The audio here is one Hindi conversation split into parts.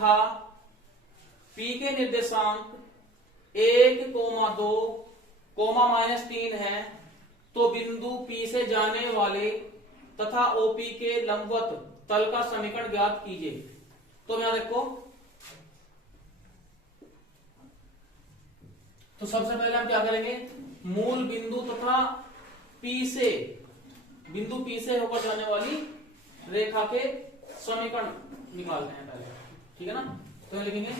तथा P के निर्देशांक 1,2, -3 है, तो बिंदु P से जाने वाले तथा OP के लंबवत तल का समीकरण ज्ञात कीजिए। तो यहां देखो, तो सबसे पहले हम क्या करेंगे, मूल बिंदु तथा बिंदु P से होकर जाने वाली रेखा के समीकरण निकालते हैं पहले, ठीक है ना। तो यहां लिखेंगे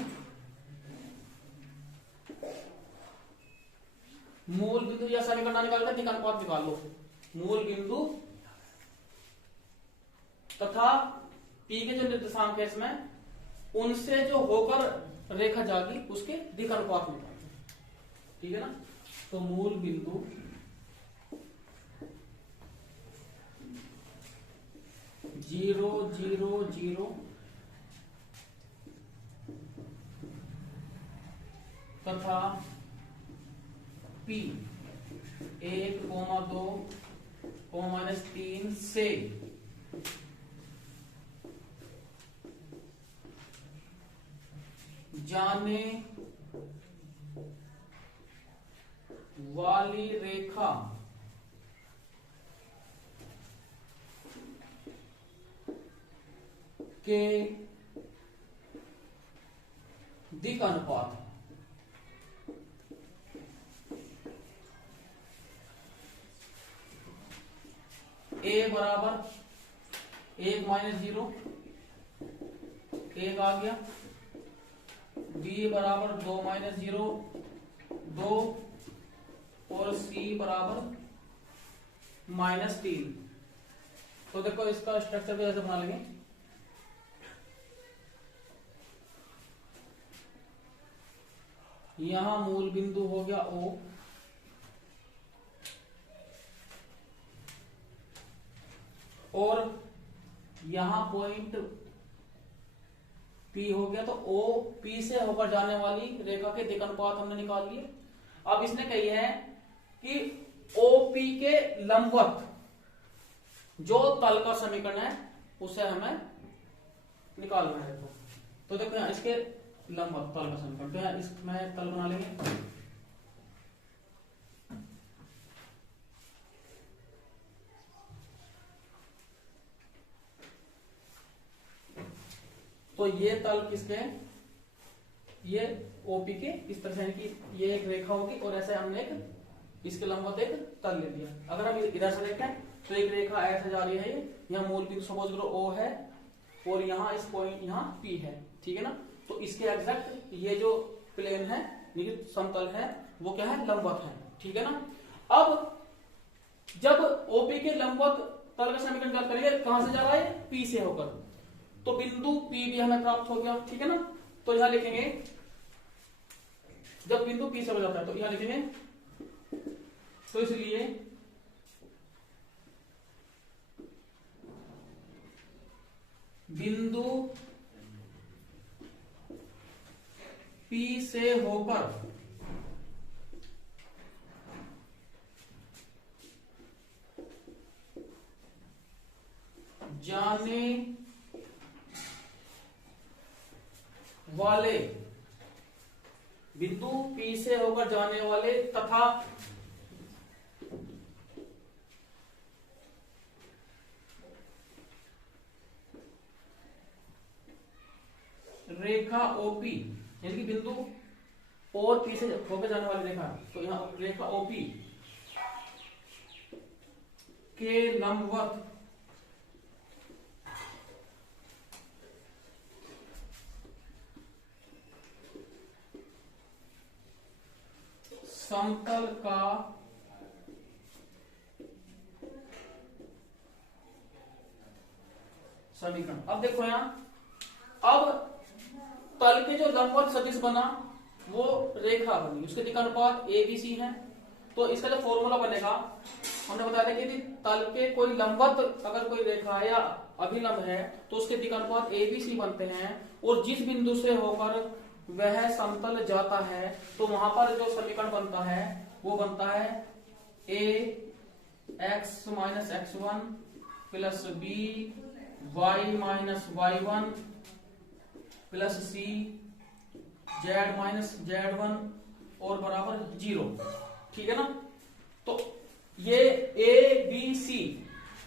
मूल बिंदु या समीकरण ना निकाल कर दिक अनुपात निकाल लो। मूल बिंदु तथा P के जो निर्देशांक है इसमें, उनसे जो होकर रेखा जागी उसके दिक अनुपात निकालते हैं, ठीक है ना। तो मूल बिंदु जीरो जीरो जीरो तथा P 1,2, -3 से जाने वाली रेखा के दिक अनुपात A बराबर 1 - 0, 1 आ गया। B बराबर 2 - 0, 2, और C बराबर -3। तो देखो इसका स्ट्रक्चर भी ऐसे बना लेंगे। यहां मूल बिंदु हो गया O, और यहां पॉइंट P हो गया। तो O P से होकर जाने वाली रेखा के दिक अनुपात हमने निकाल लिए। अब इसने कही है कि OP के लंबवत जो तल का समीकरण है उसे हमें निकालना है। तो देखो यहां इसके लंबवत तल का समीकरण, तो यहां इसमें तल बना लेंगे। तो ये तल किसके हैं, ये OP के इस तरह से, कि ये एक रेखा होगी और ऐसे हमने एक इसके लंबवत एक तल ले दिया। अगर हम इधर से देखें तो एक रेखा ऐसे जा रही है, ये यहाँ मूल बिंदु सपोज करो O है, और यहाँ इस पॉइंट यहाँ P है, ठीक है ना। तो इसके एग्जैक्ट ये जो प्लेन है, ये समतल है, वो क्या है, लंबवत है, ठीक है ना। अब जब OP के लंबवत तल का समीकरण ज्ञात करेंगे, कहां से जा रहा है, P से होकर, तो बिंदु P भी हमें प्राप्त हो गया, ठीक है ना। तो यहां लिखेंगे जब बिंदु P से हो जाता है तो यहां लिखेंगे, तो इसलिए बिंदु P से होकर जाने वाले, बिंदु P से होकर जाने वाले तथा रेखा OP, यानी कि बिंदु और P से होकर जाने वाली रेखा, तो यहां रेखा OP के लंबवत समतल का समीकरण। अब देखो यहां, अब तल के जो लंबवत सदिश बना वो रेखा बनी, उसके दिक अनुपात ABC है। तो इसका जो फॉर्मूला बनेगा, हमने बताया था कि तल के कोई लंबवत अगर कोई रेखा है या अभिलंब है तो उसके दिक अनुपात ABC बनते हैं, और जिस बिंदु से होकर वह समतल जाता है तो वहां पर जो समीकरण बनता है वो बनता है AX - x1 + BY - y1 plus C Z minus Z1 और बराबर 0। ठीक है ना। तो ये ए बी सी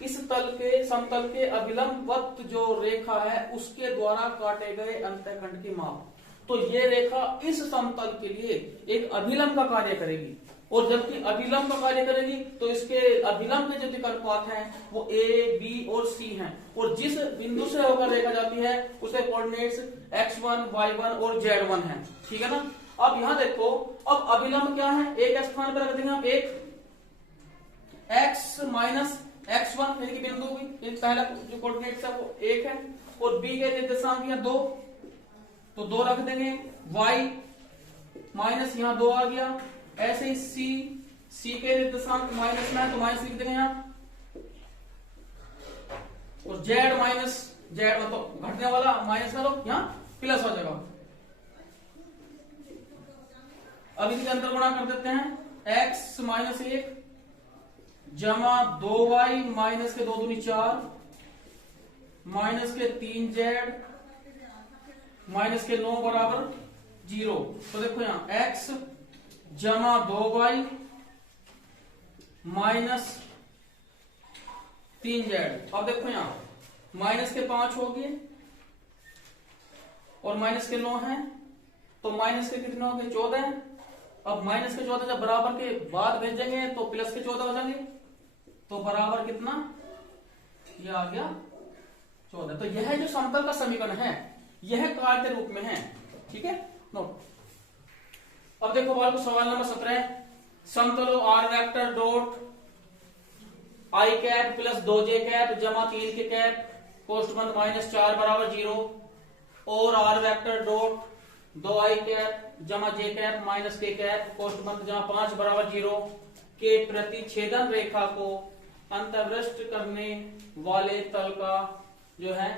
इस तल के समतल के अभिलंबवत जो रेखा है उसके द्वारा काटे गए अंतःखंड की माप। तो ये रेखा इस समतल के लिए एक अभिलंब का कार्य करेगी, और जबकि अभिलंब का कार्य करेगी तो इसके अभिलंब के जो दिक्कत हैं वो ए बी और सी हैं, और जिस बिंदु से होकर रेखा जाती है उसके कोऑर्डिनेट्स x1 y1 और z1 हैं। ठीक है ना। अब यहां देखो, अब अभिलंब क्या है, एक स्थान पर रख देंगे हम एक x माइनस x1 यानी कि बिंदु भी पहला जो कोऑर्डिनेट्स है वो एक है, और b के निर्देशांक यहाँ 2, तो 2 रख देंगे, y माइनस यहाँ 2 आ गया, ऐसे ही सी के निर्देशांक माइनस में है तो माइनस लिख देंगे यहाँ, और z माइनस z मतलब घटने वाला माइनस में तो यहाँ प्लस हो जाएगा। अब इसके अंतर गुणा कर देते हैं, x माइनस 1 जमा 2y माइनस के 2 दूनी 4 माइनस के 3z माइनस के 9 बराबर 0। तो देखो यहां x जमा 2y माइनस 3z। अब देखो यहां माइनस के 5 हो गए और माइनस के 9 है, तो माइनस के कितने हो गए 14। अब माइनस के 14 जब बराबर के बाद भेजेंगे तो प्लस के 14 हो जाएंगे, तो बराबर कितना, ये आ गया 14। तो यह जो समतल का समीकरण है यह कार्य रूप में है। ठीक है, नोट। अब देखो बाल को सवाल नंबर 17, समतलो आर वेक्टर डॉट आई कैप प्लस 2j कैप जमा 3 के कैप कोष्ठबंध -4 बराबर 0, और r vector dot 2i cap जमा j cap minus k cap कोष्ठबंध जमा 5 बराबर 0 के प्रतिच्छेदन रेखा को अंतर्वृष्ट करने वाले तल का जो है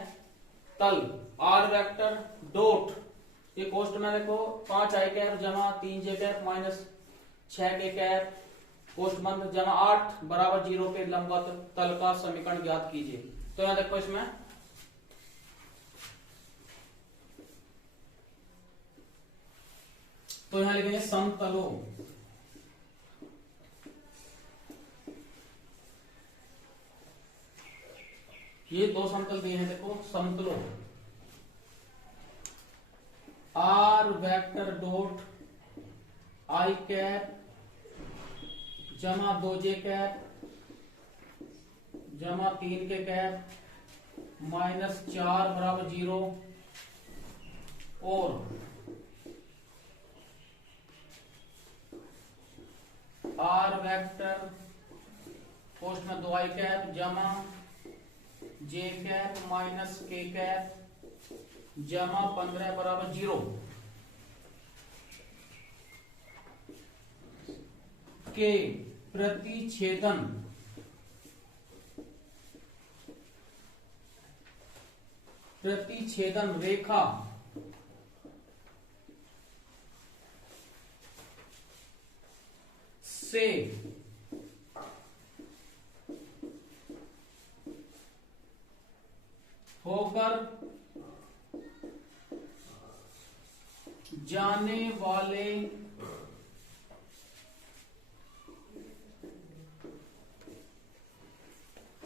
तल आर वेक्टर डॉट, ये कोष्ठ में देखो 5i कैप जमा 3j cap minus 6k cap कोष्ठबंध जमा 8 बराबर 0 के लंबवत तल का समीकरण ज्ञात कीजिए। तो यहां देखो इसमें तो यहां लिखेंगे समतलों ये 2 समतल दिए हैं, देखो समतलों आर वेक्टर डॉट आई कैप जमा 2j कैप जमा 3 के कैप -4 बराबर 0, और आर वेक्टर पोस्ट में 2i कैप जमा j cap minus k cap जमा 15 बराबर 0 के प्रतिच्छेदन रेखा से होकर जाने वाले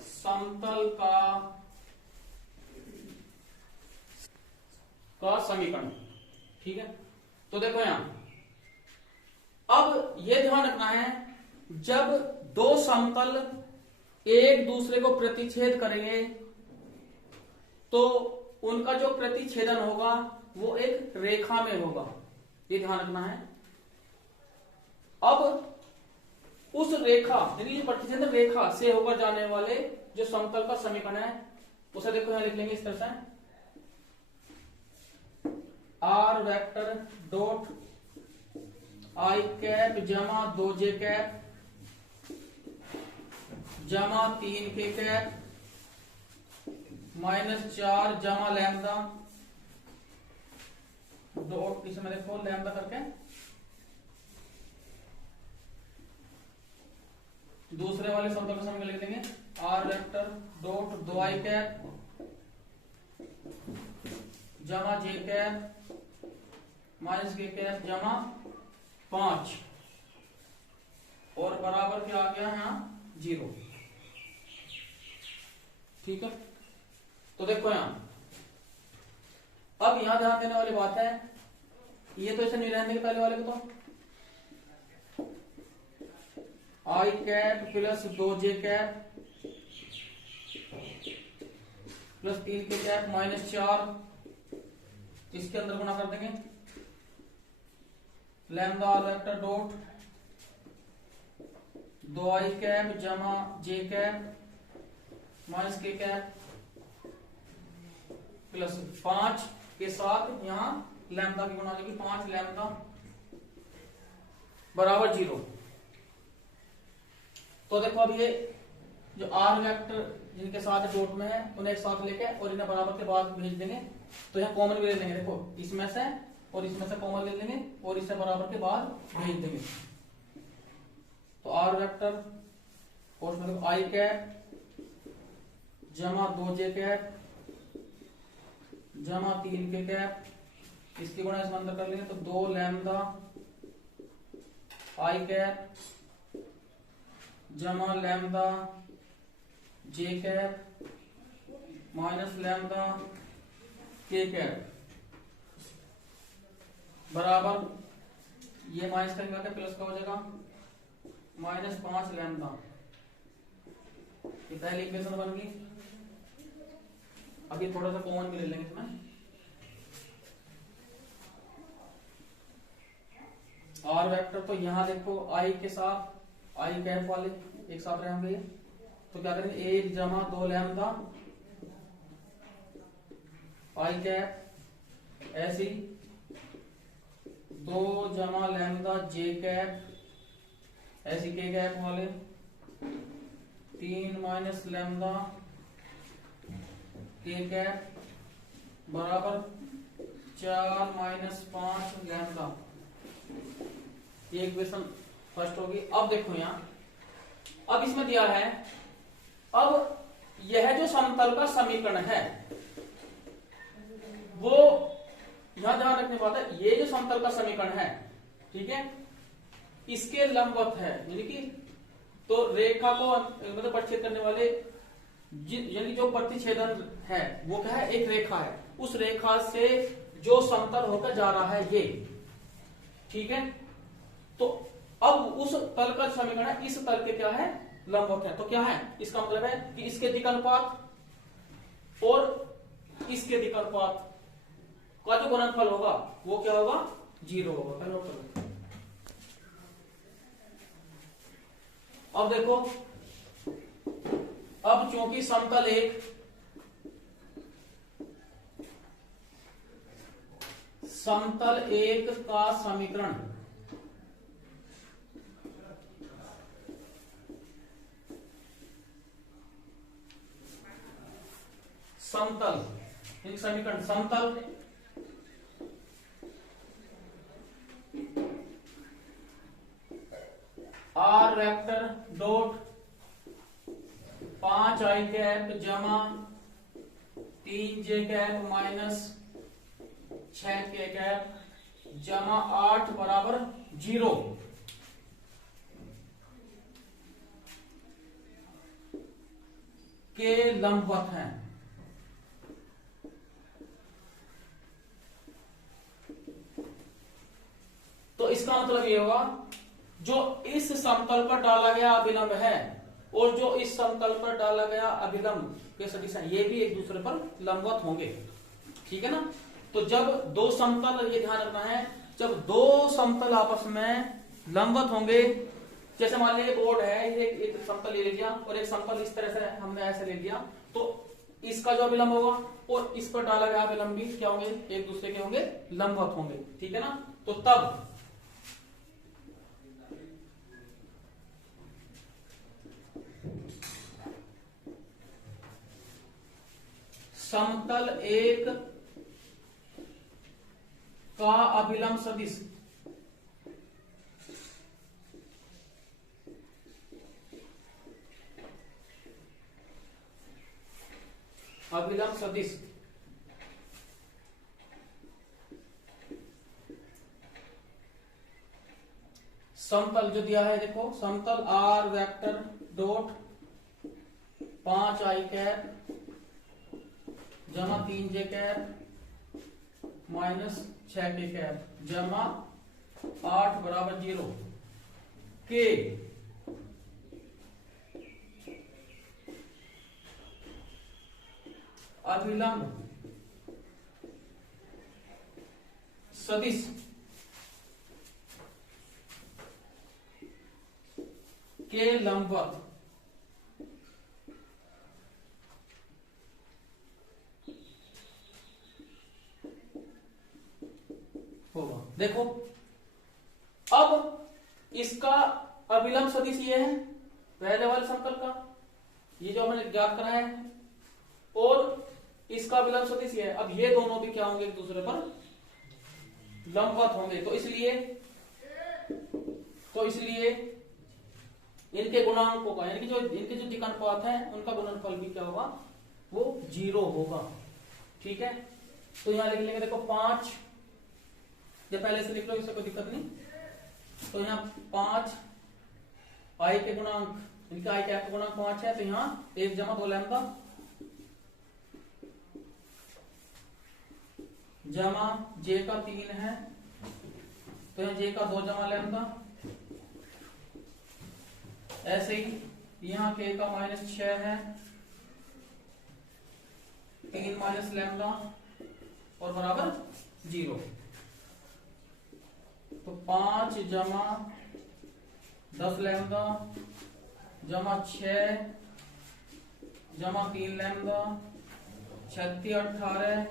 समतल का समीकरण। ठीक है, तो देखो यहां अब यह ध्यान रखना है, जब 2 समतल एक दूसरे को प्रतिच्छेद करेंगे तो उनका जो प्रतिच्छेदन होगा वो एक रेखा में होगा, ये ध्यान रखना है। अब उस रेखा यानी जो प्रतिच्छेदन रेखा से होकर जाने वाले जो समतल का समीकरण है उसे देखो यहां लिख लेंगे इस तरह से, आर वेक्टर डॉट आई कैप जमा 2j कैप जमा 3 के कैप -4 जमा लैम्डा डॉट, इसमें देखो लैम्डा करके दूसरे वाले समतल का समीकरण लिख देंगे, are vector dot 2i cap जमा जे कैप माइनस के कैप जमा 5 और बराबर क्या आ गया यहाँ 0। ठीक है, तो देखो यहां अब यहां ध्यान देने वाली बात है, ये तो ऐसे नहीं रहने के पहले वाले को, तो आई कैप प्लस 2 जे कैप प्लस 3 के कैप माइनस 4, इसके अंदर गुणा कर देंगे lambda vector dot 2i cap जमा जे कैप माइनस के कैप प्लस 5 के साथ यहां लैम्डा की गुणा होगी 5 लैम्डा बराबर 0। तो देखो अब ये जो आर वेक्टर जिनके साथ डॉट में है उन्हें एक साथ लेके और इन्हें बराबर के बाद भेज देंगे, तो यहाँ कॉमन भी ले लेंगे। देखो इसमें से और इसमें से कॉमन ले लेंगे और इससे बराबर के बाद भेज देंगे। तो आर वेक्टर और मतलब आई कैप जमा 2 जे कैप जमा 3 के कैप, इसकी गुणा इसमें अंदर कर लेंगे तो 2 लैम्डा आई कैप जमा लैम्डा जे कैप माइनस लैम्डा के कैप बराबर ये माइनस का क्या प्लस का हो जाएगा माइनस 5 लैम्डा। ये पहली इक्वेशन बन गई। अभी थोड़ा सा कॉमन भी ले लेंगे इसमें। आर वेक्टर तो यहां देखो आई के साथ आई कैप वाले एक साथ रहेंगे, तो क्या करेंगे 1 जमा 2 लैम्डा आई कैप ऐसी 2 जमा लैम्डा जे कैप ऐसी के कैप वाले 3 माइनस लैम्डा के कैप बराबर 4 माइनस 5 लैम्डा। ये इक्वेशन फर्स्ट होगी। अब देखो यहां अब इसमें दिया है, अब यह जो समतल का समीकरण है वो यहां ध्यान रखने की बात है, ये जो समतल का समीकरण है ठीक है इसके लंबवत है, यानी कि तो रेखा को मतलब प्रतिच्छेद करने वाले यानी जो प्रतिच्छेदन है वो क्या है एक रेखा है, उस रेखा से जो समतल होकर जा रहा है ये ठीक है। तो अब उस तल का समीकरण है इस तल के क्या है लंबवत है, तो क्या है इसका मतलब है कि इसके दिक्कनुपात और इसके दिक्कनुपात का जो गुणनफल होगा वो क्या होगा 0 होगा। नोट करो। अब देखो अब चूंकि समतल एक का समीकरण समतल एक समीकरण समतल R vector dot 5 I cap जमा 3 जे कैप माइनस 6 के कैप जमा 8 बराबर 0 के लंबवत हैं। तो इसका मतलब ये होगा जो इस समतल पर डाला गया अभिलंब है और जो इस समतल पर डाला गया अभिलंब के सदिश हैं ये भी एक दूसरे पर लंबवत होंगे। ठीक है ना। तो जब दो समतल, ये ध्यान रखना है, जब दो समतल आपस में लंबवत होंगे, जैसे मान लीजिए बोर्ड है, एक समतल ले लिया और एक समतल इस तरह से हमने ऐसे ले लिया, तो इसका जो अभिलंब होगा और इस पर डाला गया अभिलंब भी क्या होंगे एक दूसरे के होंगे लंबवत होंगे। ठीक है ना। तो तब समतल एक का अभिलंब सदिश समतल जो दिया है, देखो समतल R vector dot 5 I cap जमा 3 जे कैप माइनस 6 के कैप जमा 8 बराबर 0 के अभिलंब सदिश के लंबवत होगा। देखो अब इसका अभिलंब सदिश ये है पहले वाले समतल का, ये जो हमने ज्ञात करा है, और इसका अभिलंब सदिश ये है। अब ये दोनों भी क्या होंगे, एक दूसरे पर लंबवत होंगे, तो इसलिए इनके गुणांकों का, यानी कि जो इनके जो दिक अनुपात है उनका गुणनफल भी क्या होगा, वो 0 होगा। ठीक है, तो यहां लिख लेंगे, देखो 5, जब पहले से लिख लो, इससे कोई दिक्कत नहीं। तो यहाँ 5 आई के गुणांक, इनका आई कैप का गुणांक 5 है, तो यहाँ 1 जमा 2 लैम्डा जमा जे का 3 है, तो यहाँ जे का 2 जमा लैम्डा, ऐसे ही यहाँ के का -6 है, 3 माइनस लैम्डा और बराबर 0। तो 5 जमा 10 लैम्डा जमा 6 जमा 3 लैम्डा 36 18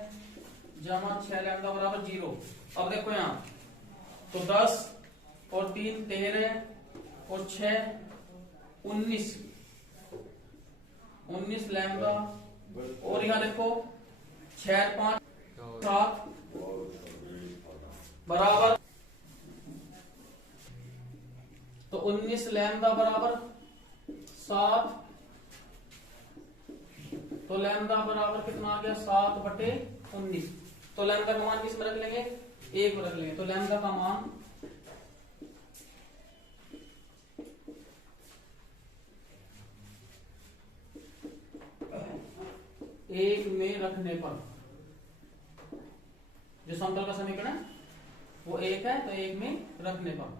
जमा 6 लैम्डा बराबर 0। अब देखो यहाँ तो 10 और 3 13 और 6 19 लैम्डा, और यहाँ देखो 6 5 7 बराबर, तो 19 लैम्डा बराबर 7, तो लैम्डा बराबर कितना आ गया, 7/19। तो लैम्डा का मान किस में रख लेंगे, 1 में रख लेंगे। तो लैम्डा का मान 1 में रखने पर, जो समतल का समीकरण है वो 1 है, तो 1 में रखने पर,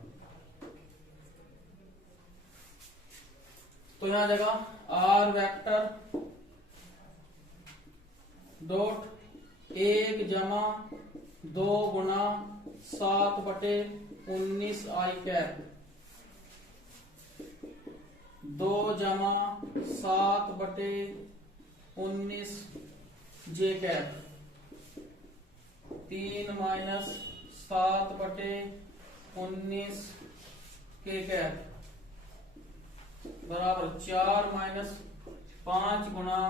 तो यहां जगह आर वेक्टर डॉट 1 जमा 2 गुणा 7/19 आई कैप 2 जमा 7/19 जे कैप 3 माइनस 7/19 के कैप बराबर 4 माइनस 5 गुणा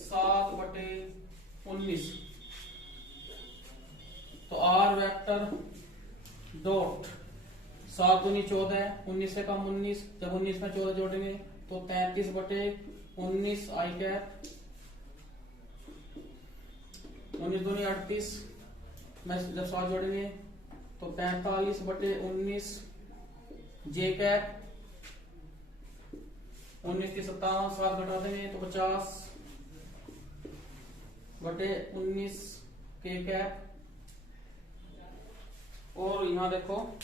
7/19। तो आर वेक्टर डॉट 7 दूनी 14, 19 से कम 19, जब 19 में 14 जोड़ेंगे तो 33/19 आई कैप, 19 दूनी 38 में जब 7 जोड़ेंगे तो 45/19 जे कैप, 19 की 57 7 घटा देंगे तो 50/19 के कैप, और यहां देखो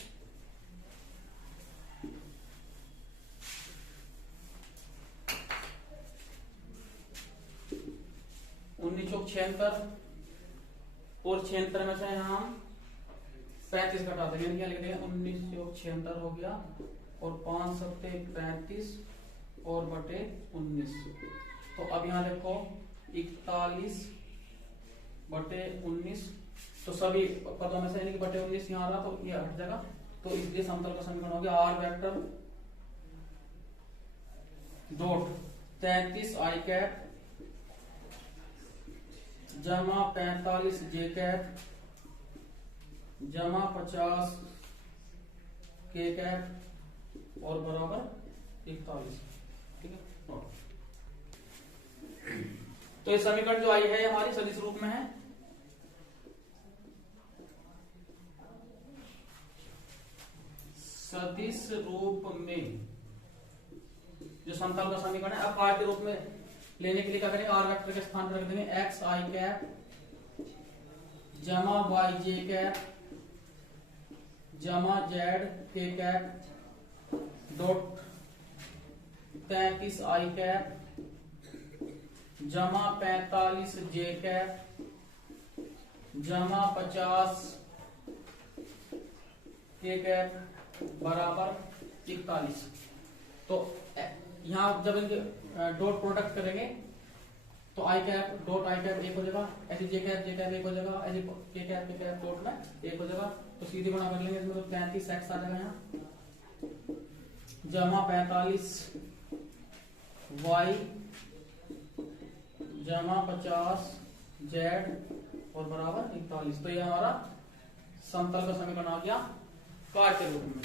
19 चौक 76, और 76 में से हम 35 घटा देंगे, क्या लिख देंगे 19 चौक 76 हो गया, और 5 सत्ते 35 और बटे 19। तो अब यहां देखो 41/19, तो सभी पदों में से यानी कि बटे 19 यहाँ आ रहा, तो ये हट जाएगा। तो इसलिए समतल का समीकरण हो गया R vector dot 33 I cap जमा 45 जे कैप जमा 50 के कैप और बराबर 41। ठीक है, तो ये समीकरण जो आई है हमारी सदिश रूप में है। सदिश रूप में जो समतल का समीकरण है, अब कार्य के रूप में लेने के लिए क्या करेंगे, आर वेक्टर के स्थान पर रख देंगे एक्स आई कैप जमा वाई जे कैप जमा जेड के कैप डॉट 33 आई कैप जमा 45 जे कैप जमा 50 के कैप बराबर 41। तो यहाँ जब इनके डॉट प्रोडक्ट करेंगे तो आई कैप डॉट आई कैप एक हो जाएगा, ऐसे जे कैप एक हो जाएगा, ऐसे के कैप डॉट में एक हो जाएगा। तो सीधे गुणा कर लेंगे इसमें, तो 35 एक्स आ जाएगा यहाँ जमा 45 वाई जमा 50 जेड और बराबर 41। तो ये हमारा समतल का समीकरण आ गया कार्य के रूप में।